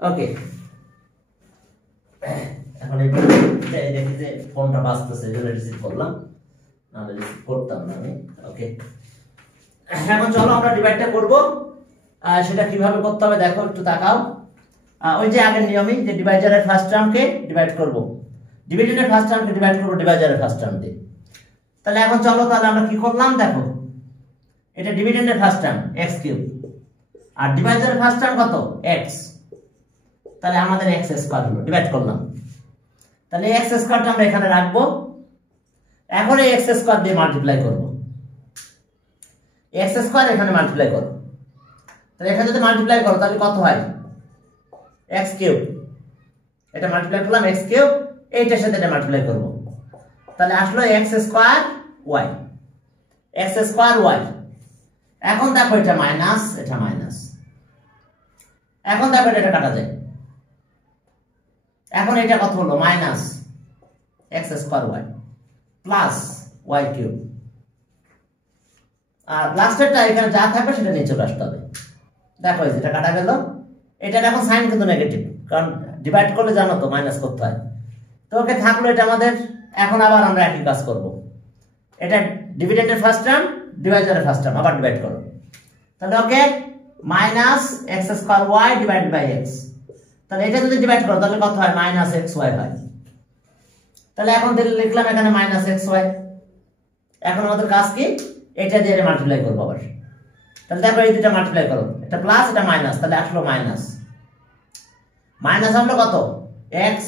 ওকে, এখন এই দেখি যে ফোনটা বাজতেছে, যেটা রিসিভ করলাম, নাহলে রিসিভ করতাম না আমি। ওকে, এখন চলো আমরা ডিভাইডটা করব। সেটা কিভাবে করতে হবে দেখো, একটু তাকাও। ওই যে আগের নিয়মই, যে ডিভাইজারের ফার্স্ট টার্মকে ডিভাইড করব, ডিভিডেন্ডের ফার্স্ট টার্মকে ডিভাইড করব ডিভাইজারের ফার্স্ট টার্ম দিয়ে। তাহলে এখন চলো, তাহলে আমরা কি করলাম দেখো, এটা ডিভিডেন্ডের ফার্স্ট টার্ম x কিউব, আর ডিভাইজারের ফার্স্ট টার্ম কত x, তাহলে আমাদের x স্কয়ার হলো, ডিভাইড করলাম। তাহলে x স্কয়ারটা আমরা এখানে রাখবো। এখন এই x স্কয়ার দিয়ে মাল্টিপ্লাই করব, x স্কয়ার এখানে মাল্টিপ্লাই করব। তাহলে এখানে যদি মাল্টিপ্লাই করো তাহলে কত হয়, x কিউব, এটা মাল্টিপ্লাই করলাম x কিউব, এইটার সাথে এটা মাল্টিপ্লাই করব, তাহলে আসলো x square y, x square y। এখন দেখো এটা মাইনাস, এটা মাইনাস, এখন দেখো এটা কাটা যায়। এখন এটা কত হলো, minus x square y plus y cube, আর লাস্টেরটা এখানে যা থাকবে সেটা নিচে আসতে হবে। দেখো এটা কাটা গেল, এটার এখন সাইন কিন্তু নেগেটিভ, কারণ ডিভাইড করলে জানো তো মাইনাস করতে হয়। তো ওকে, থাকলো এটা আমাদের। এখন আবার আমরা একই কাজ করব, এটা ডিভিডেন্ডের ফার্স্ট টার্ম, ডিভাইজারের ফার্স্ট টার্ম আবার ডিভাইড করো। তাহলে okay, minus x square y divide by x, তাহলে এটা যদি ডিভাইড করো তাহলে কত হয়, মাইনাস এক্স ওয়াই হয়। তাহলে এখন লিখলাম এখানে মাইনাস এক্স ওয়াই। এখন আমাদের কাজ কি, এটা দিয়ে মাল্টিপ্লাই করবো আবার। তাহলে দেখো এই দুটো মাল্টিপ্লাই করো, এটা প্লাস এটা মাইনাস, তাহলে আসলো মাইনাস, মাইনাস আসলো কত, এক্স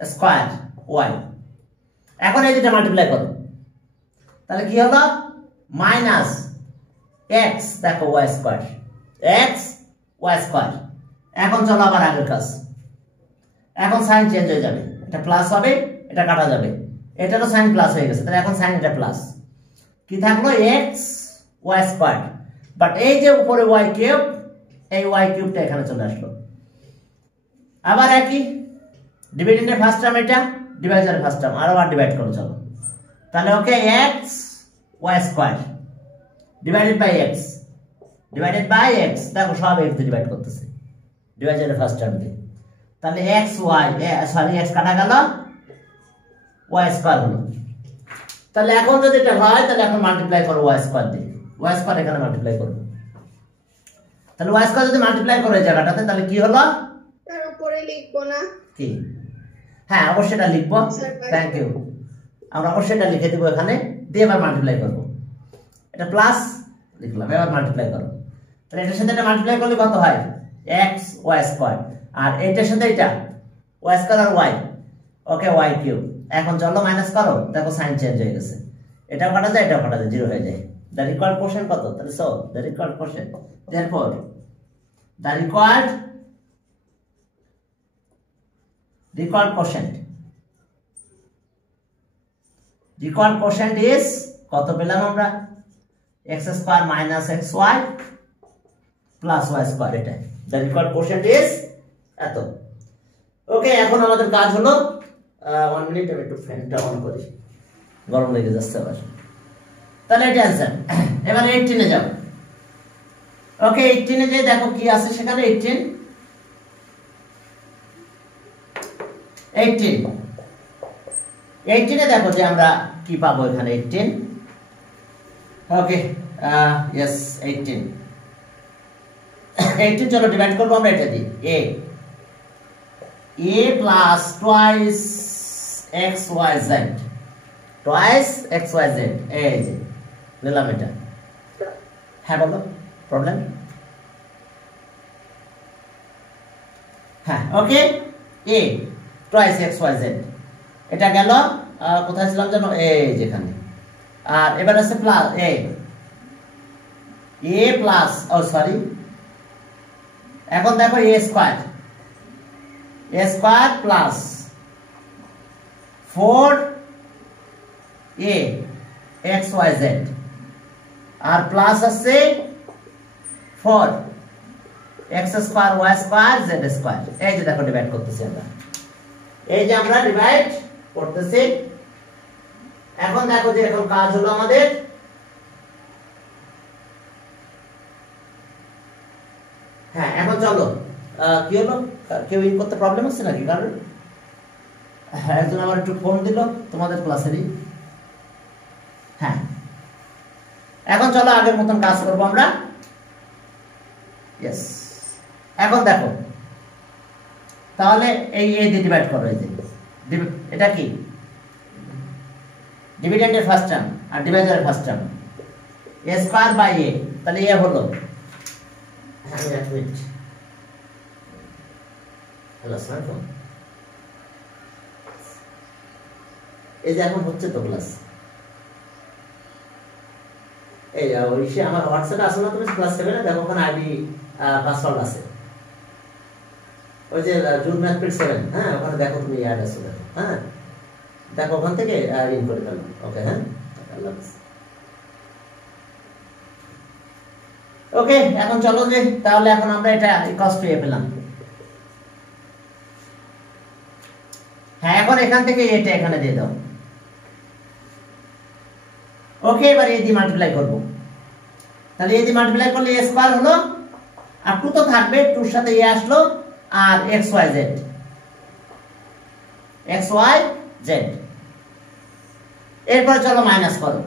স্কয়ার ওয়াই। এখন এই দুটো মাল্টিপ্লাই করো, তাহলে কি হলো, মাইনাস এক্স, দেখো y square, x y square. এখন চলো আবার আগের কাজ, এখন সাইন চেঞ্জ হয়ে যাবে, এটা প্লাস হবে, এটা কাটা যাবে, এটারও সাইন প্লাস হয়ে গেছে, তাহলে এখন সাইন এটা প্লাস, কি থাকলো এক্স ওয়াই স্কয়ার। বাট এই যে উপরে ওয়াই কিউব, এই ওয়াই কিউবটা এখানে চলে আসলো। আবার একই, ডিভিডেন্ডের ফার্স্ট টার্ম এটা, ডিভাইজারের ফার্স্ট টার্ম, আবার ডিভাইড করো চলো। তাহলে okay, x y square divided by x, divided by x, দেখো সব এক্স দিয়ে ডিভাইড করতেছে ডিভাইজারের ফার্স্ট টার্ম দিয়ে। তাহলে এক্স ওয়াই, সরি এক্স কাটা গেল, ওয়াই স্কয়ার হলো। তাহলে এখন যদি এটা হয় তাহলে এখন মাল্টিপ্লাই করো ওয়াই স্কয়ার দিয়ে, ওয়াই স্কয়ার এখানে মাল্টিপ্লাই করো। তাহলে ওয়াই স্কয়ার যদি মাল্টিপ্লাই করো এই জায়গাটাতে, তাহলে কি হলো, তার উপরে লিখবো না কি, হ্যাঁ অবশ্যই এটা লিখবো, থ্যাংক ইউ, আমরা অবশ্যই এটা লিখে দিব এখানে, দিয়ে এবার মাল্টিপ্লাই করবো। এটা প্লাস লিখলাম, এবার মাল্টিপ্লাই করো। তাহলে এটার সাথে এটা মাল্টিপ্লাই করলে কত হয়, এক্স ওয়াই স্কয়ার, আর এটার সাথে এটা ওয়াই স্কয়ার আর ওয়াই, ওকে ওয়াই কিউব। এখন চলো মাইনাস করো, দেখো সাইন চেঞ্জ হয়ে গেছে, এটাও কাটা যায়, এটাও কাটা যায়, জিরো হয়ে যায়। দ্য রিকোয়ার্ড কোশ্চেন কত, তাহলে so the required quotient, therefore the required quotient, required quotient is কত পেলাম আমরা, x square minus x y plus y square, এটা the required quotient is এত। ওকে, এখন আমাদের কাজ হলো, 1 মিনিট আমি একটু ফ্যানটা অন করি, গরম লেগে যাচ্ছে আবার। তাহলে এটা অ্যানসার। এবার 18 এ যাও। ওকে, 18 এ যে দেখো কি আছে সেখানে, 18 এ দেখো যে আমরা কি পাবো এখানে, 18। ওকে, ইয়েস 18 চলো ডিভাইড করবো আমরা এটা দিয়ে, a plus twice x y z, twice x y z, এই যে নিলাম এটা। হ্যাঁ বলো, প্রবলেম, হ্যাঁ okay, a twice x y z, এটা গেল, কোথায় ছিলাম জানো, এই যেখানে। আর এবার আছে plus a plus, oh sorry, এখন দেখো a square plus 4a x y z, আর প্লাস আছে 4 x square y square z square. এই যে দেখো ডিভাইড করতেছি আমরা, এই যে আমরা ডিভাইড করতেছি। এখন দেখো যে এখন কাজ হলো আমাদের, হ্যাঁ এখন চলো কি হলো, কেউ ই করতে প্রবলেম হচ্ছে নাকি কারণ? হ্যাঁ, একজন আমার একটু ফোন দিল তোমাদের ক্লাসেরই। হ্যাঁ, এখন চলো আগের মতন কাজ করবো আমরা। ইয়েস, এখন দেখো তাহলে এই এ দিয়ে ডিভাইড করো। এই যে এটা কি ডিভিডেন্ডের ফার্স্ট টার্ম আর ডিভাইজারের first term, a square by a, তাহলে এ হলো, হ্যাঁ এক মিনিট, হ্যালো আসসালামু, এই যে এখন হচ্ছে তো ক্লাস, এই ওই সে আমার হোয়াটসঅ্যাপে আসো না তুমি ক্লাস 7 এ দেখো ওখানে আইডি পাসওয়ার্ড আছে, ওই যে জুন ম্যাথ পিট 7, হ্যাঁ ওখানে দেখো তুমি অ্যাড আছে, দেখো হ্যাঁ দেখো ওখান থেকে ইন করে ফেলো। ওকে, হ্যাঁ আল্লাহ হাফেজ। ওকে, এখন চলো যে তাহলে এখন আমরা এটা কস্ট পেয়ে পেলাম। হ্যাঁ, এখন এখান থেকে এটা এখানে দিয়ে দাও। ওকে, এবার এ দিয়ে মাল্টিপ্লাই করব, তাহলে এ দিয়ে মাল্টিপ্লাই করলে এ স্কয়ার হলো, আর 2 তো থাকবে, 2 এর সাথে এ আসলো, আর x y z, x y z. এরপর চলো মাইনাস করো,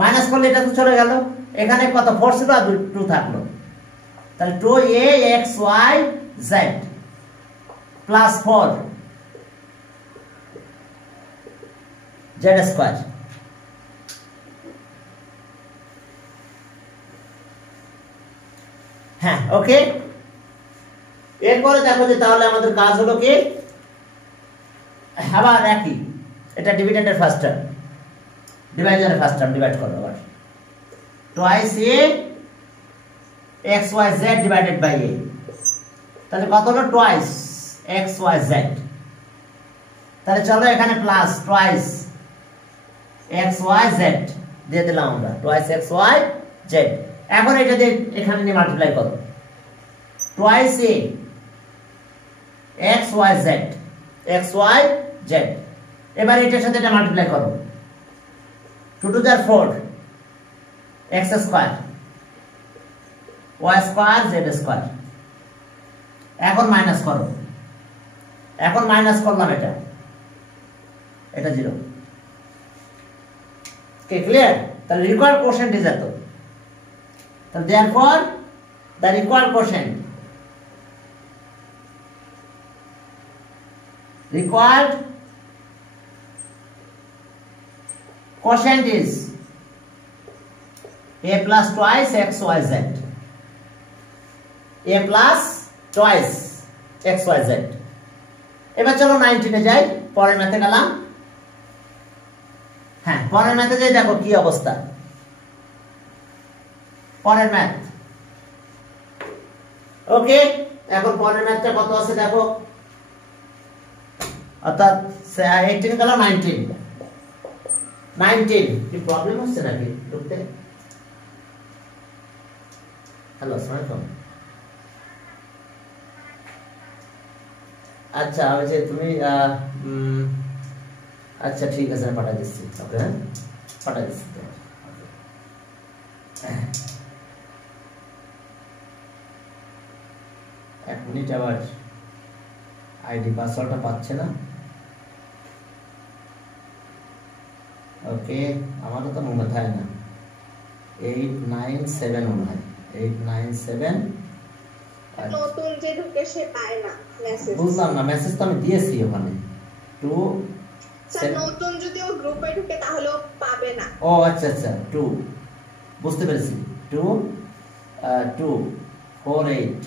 মাইনাস করলে এটা তো চলে গেল, এখানে কত 4 ছিল আর 2 থাকলো, তাহলে 2a x y z plus 4 z square. হ্যাঁ, ওকে, এরপরে দেখো যে তাহলে আমাদের কাজ হলো কি, আবার একই, এটা ডিভিডেন্ডের ফার্স্ট টার্ম, ডিভাইজারের ফার্স্ট টার্ম ডিভাইড করো আবার, twice a x y z divided by a, তাহলে কত হলো টুয়াইস এক্স ওয়াই জেড। তাহলে চলো এখানে plus twice x y z দিয়ে দিলাম আমরা, টুয়াইস এক্স ওয়াই জেড। এখন এটা দিয়ে এখানে নিয়ে মাল্টিপ্লাই করো, twice a x y z, x y z. এবার এটার সাথে এটা মাল্টিপ্লাই করো, 2 two 4 x square y square z square. এখন মাইনাস করো, এখন মাইনাস করলাম এটা, এটা 0। Okay, clear? তাহলে রিকোয়ার্ড কোশেন্ট ইজ এত, তাহলে therefore the required quotient is a plus twice x y z, a plus twice x y z। এবার চলো 19 এ যাই, পরের ম্যাথে গেলাম। হ্যাঁ, পরের ম্যাথে যাই, দেখো কি অবস্থা পরের ম্যাথ। ওকে, এখন পরের ম্যাথটা কত আছে দেখো, অর্থাৎ 18 গেল 19 কি প্রবলেম হচ্ছে নাকি ঢুকতে? হ্যালো আসসালামু, আচ্ছা ওই যে তুমি আচ্ছা ঠিক আছে, আমি পাঠিয়ে দিচ্ছি। ওকে, পাঠিয়ে দিচ্ছি। এক মিনিট, আবার আইডি পাসওয়ার্ডটা পাচ্ছে না। ওকে, আমারও তো মনে থাকে না, 897 মনে হয়, 897। নতুন যে ঢুকে সে পায় না মেসেজ। বুঝলাম না, মেসেজ তো আমি দিয়েছি ওখানে 2। স্যার নতুন যদি ও গ্রুপে ঢুকে তাহলে ও পাবে না। ও আচ্ছা আচ্ছা, 2 বুঝতে পেরেছি, 2 48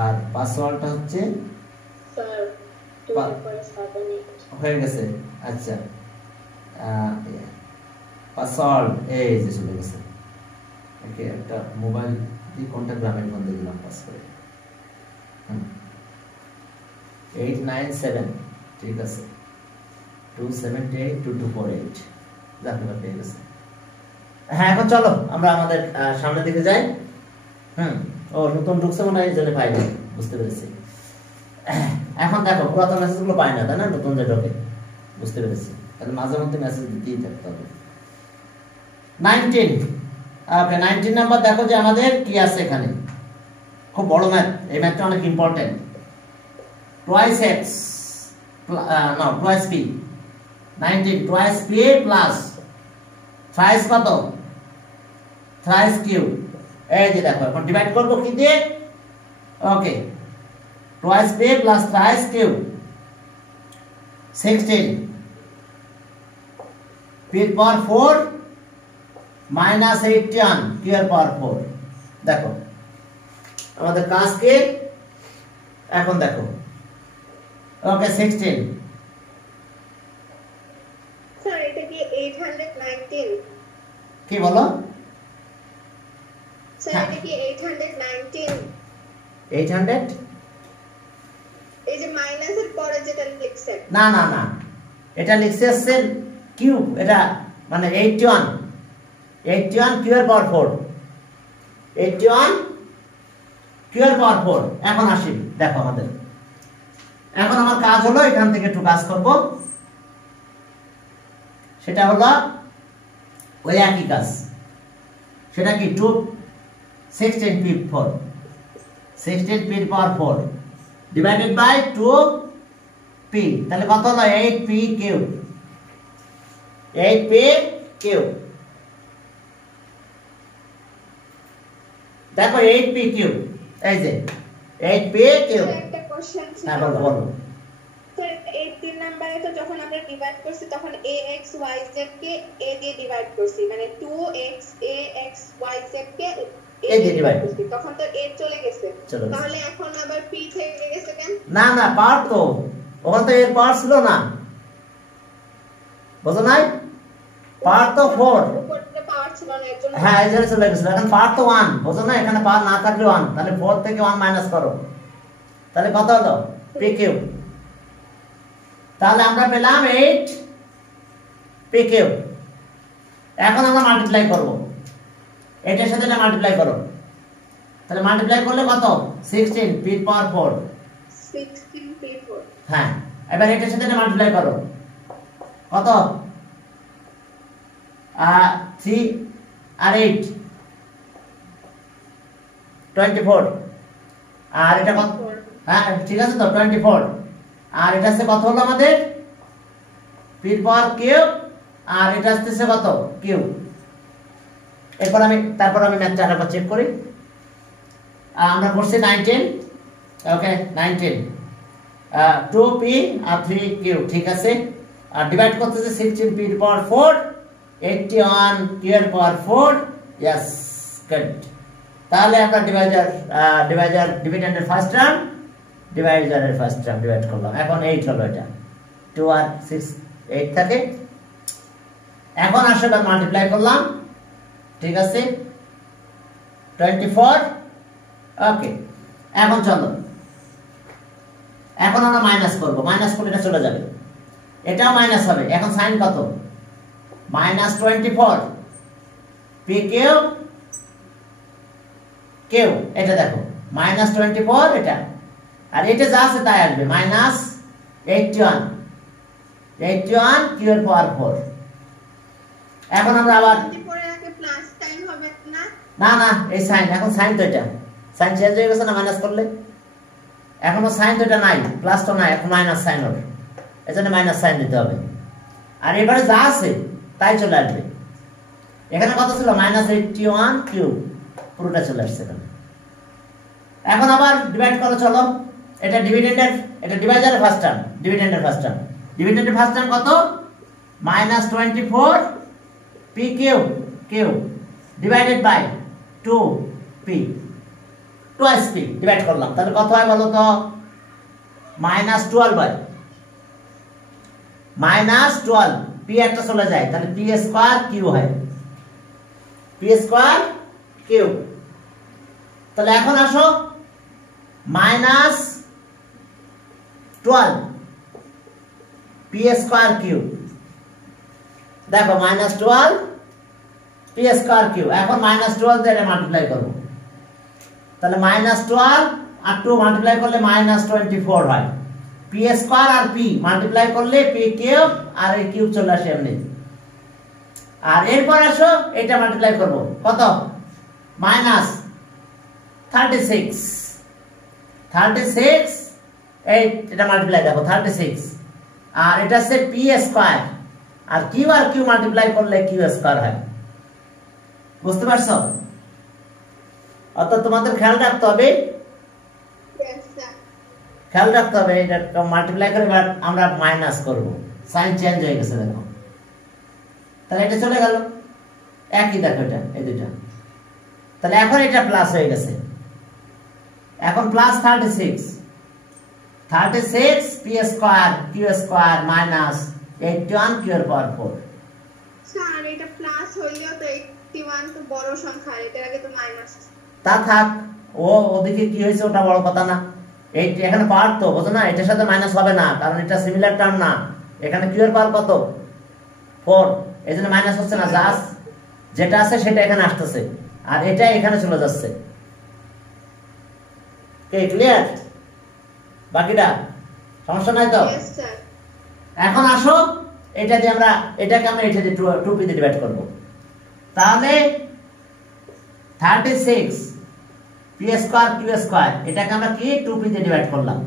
আর পাসওয়ার্ডটা হচ্ছে স্যার 247 হয়ে গেছে। আচ্ছা, পাসওয়ার্ড এই যে চলে গেছে। ওকে, একটা মোবাইল দিয়ে কোনটা গ্রামের ফোন দিয়ে দিলাম পাস করে। 897, ঠিক আছে, 2782248 জানতে পেয়ে গেছে। হ্যাঁ, এখন চলো আমরা আমাদের সামনের দিকে যাই। ও নতুন ঢুকছে মনে হয়, জন্য পাই না, বুঝতে পেরেছি। এখন দেখো পুরাতন মেসেজগুলো পাই না, তাই না? নতুন যে ঢোকে, বুঝতে পেরেছি। তাহলে মাঝে মধ্যে মেসেজ দিতেই থাকতে হবে। 19 ওকে 19 নাম্বার দেখো যে আমাদের কি আছে এখানে, খুব বড় ম্যাথ, এই ম্যাথটা অনেক ইম্পর্টেন্ট। টুয়াইস এক্স না twice p 19 twice p plus thrice কত থ্রাইস কিউ। এই যে দেখো এখন ডিভাইড করব কি দিয়ে, okay twice p plus thrice q 16 p এর পাওয়ার 4 মাইনাস 81 কিউ এর পাওয়ার 4। দেখো আমাদের কাজ কি এখন দেখো, ওকে 16 স্যার এটা কি 819? কি বলো স্যার এটা কি 819? 800 এই যে মাইনাসের পরে যেটা লিখছেন, না না না, এটা লিখছে সেল কিউব, এটা মানে 81 কিউ এর পাওয়ার 4, 81 কিউ এর পাওয়ার 4। এখন আসি দেখো আমাদের, এখন আমার কাজ হলো এখান থেকে একটু কাজ করব, সেটা হলো ওই একই কাজ, সেটা কি 2 16 পি 4 16 পি এর পাওয়ার 4 ডিভাইডেড বাই 2 পি, তাহলে কত হলো 8 পি কিউব, 8 পি কিউব। দেখো 8 পি কিউব, এই যে 8 পি কিউব। স্যার একটা কোশ্চেন ছিল। হ্যাঁ বলো বলো। স্যার এই 3 নম্বরে তো যখন আমরা ডিভাইড করছি তখন ax yz কে a দিয়ে ডিভাইড করছি, মানে 2x ax yz K A দিয়ে divide করছি, তখন তো a চলে গেছে, চলে গেছে। তাহলে এখন আবার p থেকে গেছে কেন? না না পার্ট তো ওখান তো এর পার্ট ছিল না, বুঝো নাই, পার্ট তো 4, উপরে পাওয়ার ছিল না এর জন্য। হ্যাঁ এই যে চলে গেছিল, এখন পার্ট তো 1, বুঝো না, এখানে পার্ট না থাকলে 1, তাহলে 4 থেকে 1 মাইনাস করো, তাহলে কত হলো পি কিউব। তাহলে আমরা পেলাম 8 পি কিউব। এখন আমরা মাল্টিপ্লাই করব, এটার সাথে এটা মাল্টিপ্লাই করো, তাহলে মাল্টিপ্লাই করলে কত 16 পি পাওয়ার 4। 16 p4। হ্যাঁ এবার এটার সাথে এটা মাল্টিপ্লাই করো, কত 3 আর 8 24, আর এটা কত, হ্যাঁ ঠিক আছে তো 24, আর এটা আছে কত হলো আমাদের পি পাওয়ার কিউব, আর এটা আসছে কত কিউব। তারপর আমি ম্যাথটা আরেকবার চেক করি। আমরা করছি 19, ওকে 19 2p আর 3q, ঠিক আছে, আর ডিভাইড করতেছে 16 p এর পাওয়ার 4 81 q এর পাওয়ার 4, यस গুড। তাহলে আমরা ডিভিডেন্ডের ফার্স্ট টার্ম ডিভাইজারের ফার্স্ট টার্ম ডিভাইড করলাম, এখন 8 হলো, এটা 2 আর 6 8 থাকে। এখন আসলে মাল্টিপ্লাই করলাম, ঠিক আছে 24, ওকে। এখন চলো এখন আমরা মাইনাস করব, মাইনাস করলে এটা চলে যাবে, এটাও মাইনাস হবে। এখন সাইন কত -24 পি কিউব কিউ, এটা দেখো -24 এটা, আর এটা যা আছে তাই আসবে -81 কিউ এর পাওয়ার 4। এখন আমরা আবার পরে আগে প্লাস সাইন হবে না? না না এই সাইন, এখন সাইন তো এটা সাইন চেঞ্জ হয়ে গেছে না মাইনাস করলে, এখনো সাইন তো এটা নাই, প্লাস তো নাই, এখন মাইনাস সাইন হবে, এজন্য মাইনাস সাইন দিতে হবে। আর এবারে যা আছে তাই চলে আসবে, এখানে কত ছিল -81 কিউব, পুরোটা চলে আসছে এখানে। এখন আবার ডিভাইড করো, চলো এটা ডিভিডেন্ডের, এটা ডিভাইজারের ফার্স্ট টার্ম, ডিভিডেন্ডের ফার্স্ট টার্ম, ডিভিডেন্ডের ফার্স্ট টার্ম কত -24 p cube cube divided by 2 p, twice p divide করলাম, তাহলে কত হয় বলো তো -12 বাই -12 পি একটা চলে যায়, তাহলে পি স্কয়ার কিউ হয়, পি স্কয়ার কিউ। তাহলে এখন আসো -12 পি স্কয়ার কিউ, দেখো -12 পি স্কয়ার কিউ। এখন -12 দিয়ে মাল্টিপ্লাই করব, তাহলে -12 আর 2 মাল্টিপ্লাই করলে -24 হয়, পি স্কয়ার আর পি মাল্টিপ্লাই করলে পি কিউব, আর এই কিউব চলে আসে এমনি, আর এরপর আসো এটা মাল্টিপ্লাই করব কত মাইনাস 36 এই এটা মাল্টিপ্লাই দেখো 36 আর এটা হচ্ছে পি স্কয়ার আর কিউ মাল্টিপ্লাই করলে কিউ স্কয়ার হয় বুঝতে পারছো অর্থাৎ তোমাদের খেয়াল রাখতে হবে এটা মাল্টিপ্লাই করে আমরা মাইনাস করব সাইন চেঞ্জ হয়ে গেছে দেখো তাহলে এটা চলে গেল একই দেখো এটা এই দুটো তাহলে এখন এটা প্লাস হয়ে গেছে এখন plus 36 p square q square minus 81 q এর পাওয়ার 4 স্যার এটা প্লাস হইলো তো 81 তো বড় সংখ্যা এটার আগে তো মাইনাস তা থাক ওদিকে কি হয়েছে ওটা বড় কথা না এই এখানে পাওয়ার তো বুঝো না এটার সাথে মাইনাস হবে না কারণ এটা সিমিলার টার্ম না এখানে কিউ এর পাওয়ার কত 4 এইজন্য মাইনাস হচ্ছে না জাস্ট যেটা আছে সেটা এখানে আসতেছে আর এটা এখানে চলে যাচ্ছে কে ক্লিয়ার বাকিটা সমস্যা নাই তো এখন আসো এটা দিয়ে আমরা এটাকে আমরা এটা দিয়ে 2p দিয়ে ডিভাইড করব তাহলে 36 পি স্কয়ার কিউ স্কয়ার এটাকে আমরা কি 2p দিয়ে ডিভাইড করলাম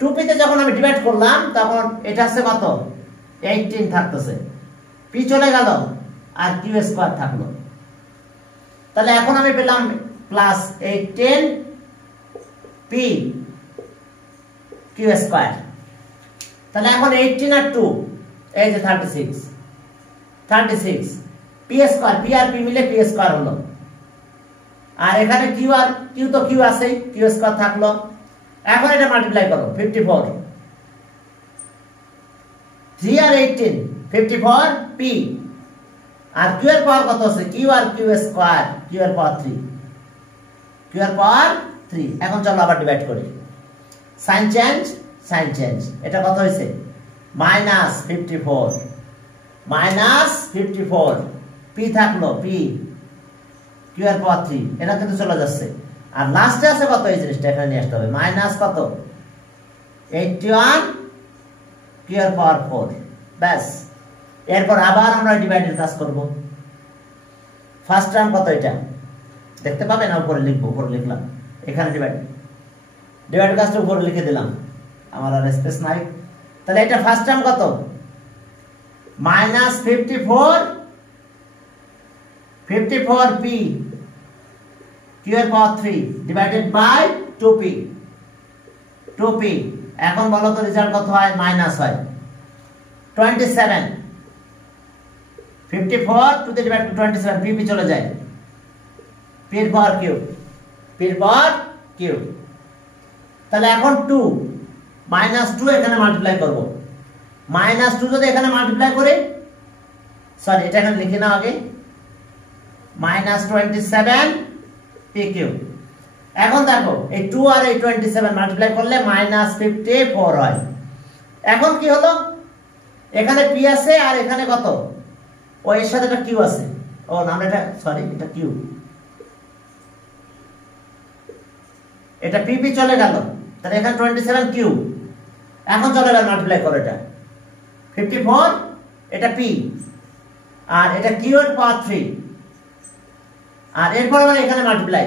2p তে যখন আমি ডিভাইড করলাম তখন এটা আছে কত 18 থাকতেছে p চলে গেল আর কিউ স্কয়ার থাকলো তাহলে এখন আমি পেলাম প্লাস 18 p কিউ স্কয়ার তাহলে এখন 18 আর 2 এই যে 36 p square P R P মিলে পি স্কয়ার হলো আর এখানে কিউ আর কিউ তো কিউ আছে কিউ স্কয়ার থাকলো এখন এটা মাল্টিপ্লাই করো 54 3 আর 18 54 পি আর কিউ এর পাওয়ার কত আছে Q R Q square Q এর পাওয়ার 3 এখন চলো আবার ডিভাইড করি সাইন চেঞ্জ এটা কত হইছে -54 পি থাকলো পি কিউ এর পাওয়ার 3 এটা কিন্তু চলে যাচ্ছে আর লাস্টে আছে কত এই জিনিসটা এখানে নিয়ে আসতে হবে মাইনাস কত 81 কিউ এর পাওয়ার 4 ব্যাস এরপর আবার আমরা ডিভাইডের কাজ করব ফার্স্ট টার্ম কত এটা দেখতে পাবেন না উপরে লিখবো উপরে লিখলাম এখানে ডিভাইড কাজটা উপরে লিখে দিলাম আমার আর স্পেস নাই তাহলে এটা ফার্স্ট টার্ম কত -54 পি কিউ এর পাওয়ার 3 ডিভাইডেড বাই 2p এখন বলো তো রেজাল্ট কত হয় মাইনাস হয় 27 54 টু দ্য ডিভাইড 27 p চলে যায় p এর পাওয়ার কিউ তাহলে এখন 2 -2 এখানে মাল্টিপ্লাই করব -2 যদি এখানে মাল্টিপ্লাই করে সরি এটা এখানে লিখে নাও আগে -27 pq এখন দেখো এই 2 আর এই 27 মাল্টিপ্লাই করলে -54 হয় এখন কি হলো এখানে p আছে আর এখানে কত ও এর সাথে একটা q আছে ও না এটা সরি এটা q এটা p চলে গেল তাহলে এখানে 27 q এখন চলে গেল মাল্টিপ্লাই করো এটা 54 এটা p আর এটা q এর পাওয়ার 3 আর এরপর আমরা এখানে মাল্টিপ্লাই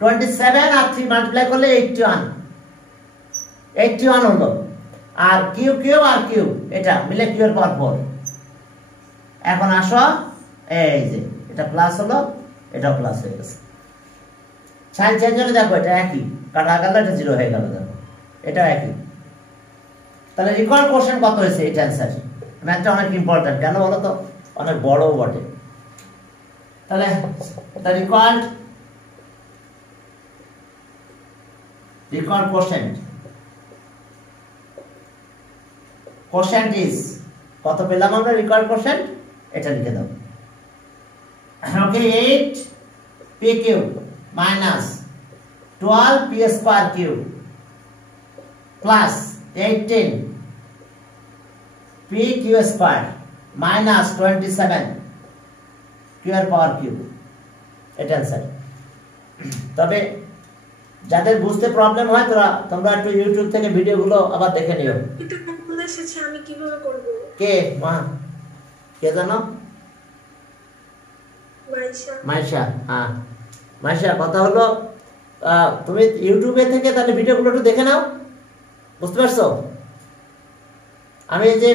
27 আর 3 মাল্টিপ্লাই করলে 81 হলো আর q আর q এটা মিলে q এর পাওয়ার 4 এখন আসো এই যে এটা প্লাস হলো এটাও প্লাস হয়ে গেছে সাইন চেঞ্জ হলে দেখো এটা একই কাটা গেল এটা 0 হয়ে গেল দেখো এটাও একই তাহলে রিকোয়ার্ড কোশ্চেন কত হয়েছে এটা অ্যানসার ম্যাথটা অনেক ইম্পর্টেন্ট কেন বলো তো অনেক বড় বটে তাহলে the required quotient is কত পেলাম আমরা required quotient এটা লিখে দাও ওকে 8 pq minus 12 p square q plus 18 pq square minus 27 q এর পাওয়ার কিউব এটা आंसर তবে যাদের বুঝতে প্রবলেম হয় তোমরা একটু ইউটিউব থেকে ভিডিওগুলো আবার দেখে নিও কিন্তু ভুল এসেছে আমি কিভাবে করব কে মা কে জানো? মাইশা। হ্যাঁ মাইশা, কথা হলো তুমি ইউটিউবে থেকে তাহলে ভিডিওগুলো একটু দেখে নাও, বুঝতে পারছো? আমি এই যে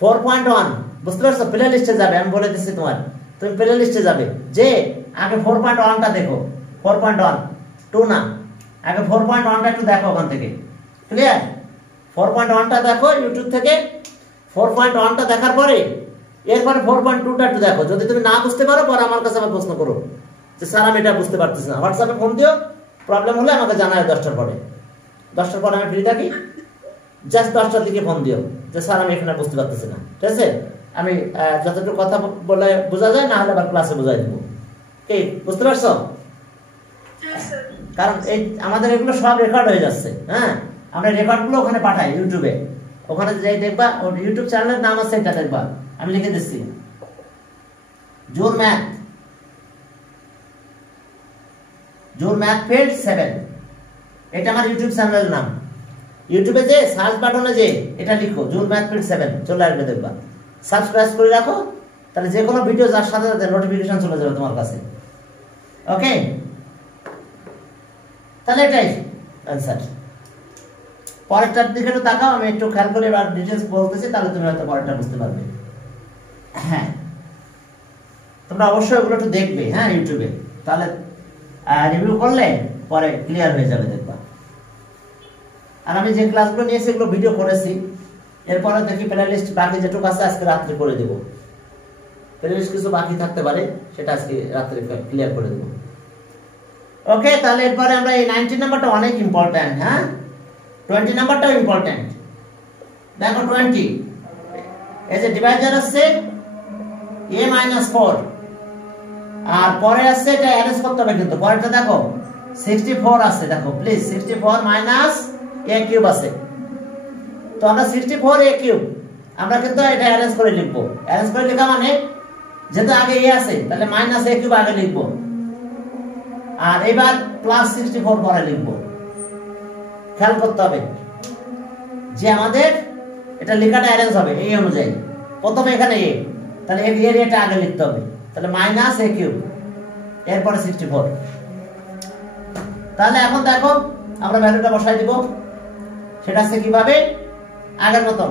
4.1 বুঝতে পারছো, প্লে লিস্টে যাবে, আমি বলে দিচ্ছি তোমার, তুমি প্লে লিস্টে যাবে, যে আগে 4.1টা দেখো, 4.1 2 না, আগে 4.1টা একটু দেখো ওখান থেকে, ক্লিয়ার? 4.1টা দেখো ইউটিউব থেকে, 4.1টা দেখার পরে এরপরে 4.2টা একটু দেখো। যদি তুমি না বুঝতে পারো পরে আমার কাছে আবার প্রশ্ন করো যে স্যার আমি এটা বুঝতে পারতেছি না, হোয়াটসঅ্যাপে ফোন দিও, প্রবলেম হলে আমাকে জানাও 10টার পরে। 10টার পরে আমি ফ্রি থাকি, জাস্ট 10টার দিকে ফোন দিও যে স্যার আমি এখানে বুঝতে পারতেছি না, ঠিক আছে? আমি যতটুকু কথা বলে বোঝা যায়, না হলে আবার ক্লাসে বোঝাই দেবো। কি বুঝতে পারছো? কারণ এই আমাদের এগুলো সব রেকর্ড হয়ে যাচ্ছে, হ্যাঁ, আমরা রেকর্ডগুলো ওখানে পাঠাই ইউটিউবে, ওখানে যাই দেখবা, ওর ইউটিউব চ্যানেলের নাম আছে, এটা দেখবা, আমি লিখে দিচ্ছি, জোর ম্যাথ ফিল্ড 7, এটা আমার ইউটিউব চ্যানেলের নাম। ইউটিউবে যে সার্চ বাটনে যে এটা লিখো জোর ম্যাথ ফিল্ড 7, চলে আসবে, দেখবা। সাবস্ক্রাইব করে রাখো, তাহলে যে কোনো ভিডিও যার সাথে সাথে নোটিফিকেশন চলে যাবে তোমার কাছে। ওকে, তাহলে এটাই অ্যান্সার। পরেরটার দিকে একটু তাকাও, আমি একটু খেয়াল করে এবার ডিটেইলস বলতেছি, তাহলে তুমি হয়তো পরেরটা বুঝতে পারবে। হ্যাঁ, তোমরা অবশ্যই ওগুলো একটু দেখবে, হ্যাঁ, ইউটিউবে, তাহলে রিভিউ করলে পরে ক্লিয়ার হয়ে যাবে, দেখবা। আর আমি যে ক্লাসগুলো নিয়েছি এগুলো ভিডিও করেছি, এরপরে দেখি প্লে লিস্ট বাকি যেটুকু আছে আজকে রাত্রে করে দেবো। প্লে লিস্ট কিছু বাকি থাকতে পারে, সেটা আজকে রাত্রে ক্লিয়ার করে দেবো। ওকে, তাহলে এরপরে আমরা এই 19 নাম্বারটা অনেক ইম্পর্টেন্ট, হ্যাঁ, 20 নাম্বারটাও ইম্পর্টেন্ট। দেখো 20, এই যে ডিভাইজার আছে a-4, আর পরে আছে এটা অ্যারেঞ্জ করতে হবে, কিন্তু পরেরটা দেখো 64 আছে, দেখো প্লিজ, 64 মাইনাস a কিউব আছে, তো আমরা 64 a কিউব আমরা কিন্তু এটা অ্যারেঞ্জ করে লিখবো। অ্যারেঞ্জ করে লেখা মানে যেহেতু আগে a আছে তাহলে মাইনাস a কিউব আগে লিখবো, আর এবার প্লাস 64 পরে লিখবো। খেয়াল করতে হবে যে আমাদের এটা লেখাটা অ্যারেঞ্জ হবে এই অনুযায়ী। প্রথমে এখানে a, তাহলে এর এরিয়াটা আগে লিখতে হবে, তাহলে মাইনাস a কিউব, এরপরে 64। তাহলে এখন দেখো আমরা ভ্যালুটা বসাই দিব, সেটা আছে কিভাবে, আগের মতন।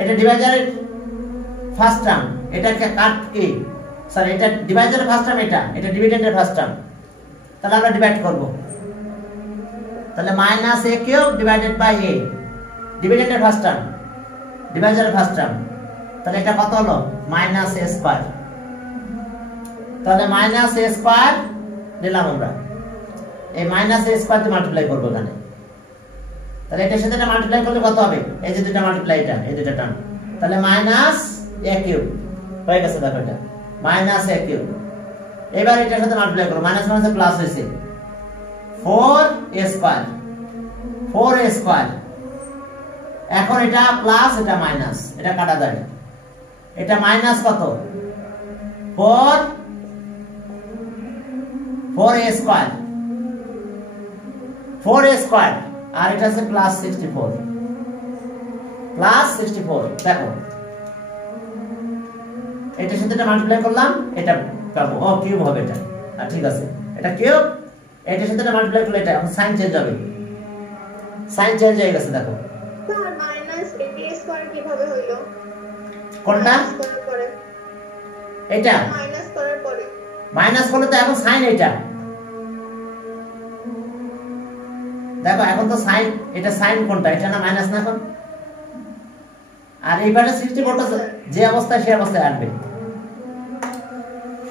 এটা ডিভাইজারের ফার্স্ট টার্ম, এটাকে কাট কি, সরি, এটা ডিভাইজারের ফার্স্ট টার্ম, এটা ডিভিডেন্ডের ফার্স্ট টার্ম, তাহলে আমরা ডিভাইড করব, তাহলে minus a cube divided by a, ডিভিডেন্ডের ফার্স্ট টার্ম, ডিভাইজারের ফার্স্ট টার্ম, তাহলে এটা কত হলো মাইনাস a স্কয়ার। তাহলে মাইনাস a স্কয়ার নিলাম আমরা, এই মাইনাস a স্কয়ার দিয়ে মাল্টিপ্লাই করব এখানে, তাহলে এটার সাথে এটা মাল্টিপ্লাই করলে কত হবে, এই যে দুটো মাল্টিপ্লাই, এটা এই দুটো টার্ম, তাহলে মাইনাস a কিউব হয়ে গেছে, দেখো এটা মাইনাস a কিউব। এবার এটার সাথে মাল্টিপ্লাই করো, মাইনাস মাইনাসে প্লাস হইছে, 4a স্কয়ার, 4a স্কয়ার। এখন এটা প্লাস, এটা মাইনাস, এটা কাটা যায়, এটা মাইনাস কত 4a স্কয়ার, 4a স্কয়ার, আর এটা আছে প্লাস 64, প্লাস 64। দেখো এটার সাথে এটা মাল্টিপ্লাই করলাম, এটা পাবো, ও কিউব হবে এটা, আর ঠিক আছে, এটা কিউব, এটার সাথে এটা মাল্টিপ্লাই করলে এটা এখন সাইন চেঞ্জ হবে, সাইন চেঞ্জ হয়ে গেছে। দেখো স্যার মাইনাস a স্কয়ার কিভাবে হইলো, কোনটা, এটা মাইনাস করার পরে, মাইনাস করলে তো এখন সাইন, এটা দেখো এখন তো সাইন, এটা সাইন কোনটা, এটা না মাইনাস না এখন, আর এইবারে 64টা যে অবস্থায় সে অবস্থায় আসবে।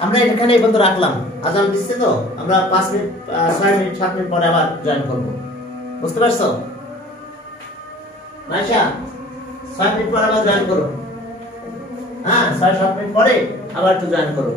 আমরা এখানে এই পর্যন্ত রাখলাম, আজান দিচ্ছে তো, আমরা 5 মিনিট 6 মিনিট 7 মিনিট পরে আবার জয়েন করব, বুঝতে পারছো মাইশা? 6 মিনিট পরে আবার জয়েন করো, হ্যাঁ 6-7 মিনিট পরে আবার একটু জয়েন করো।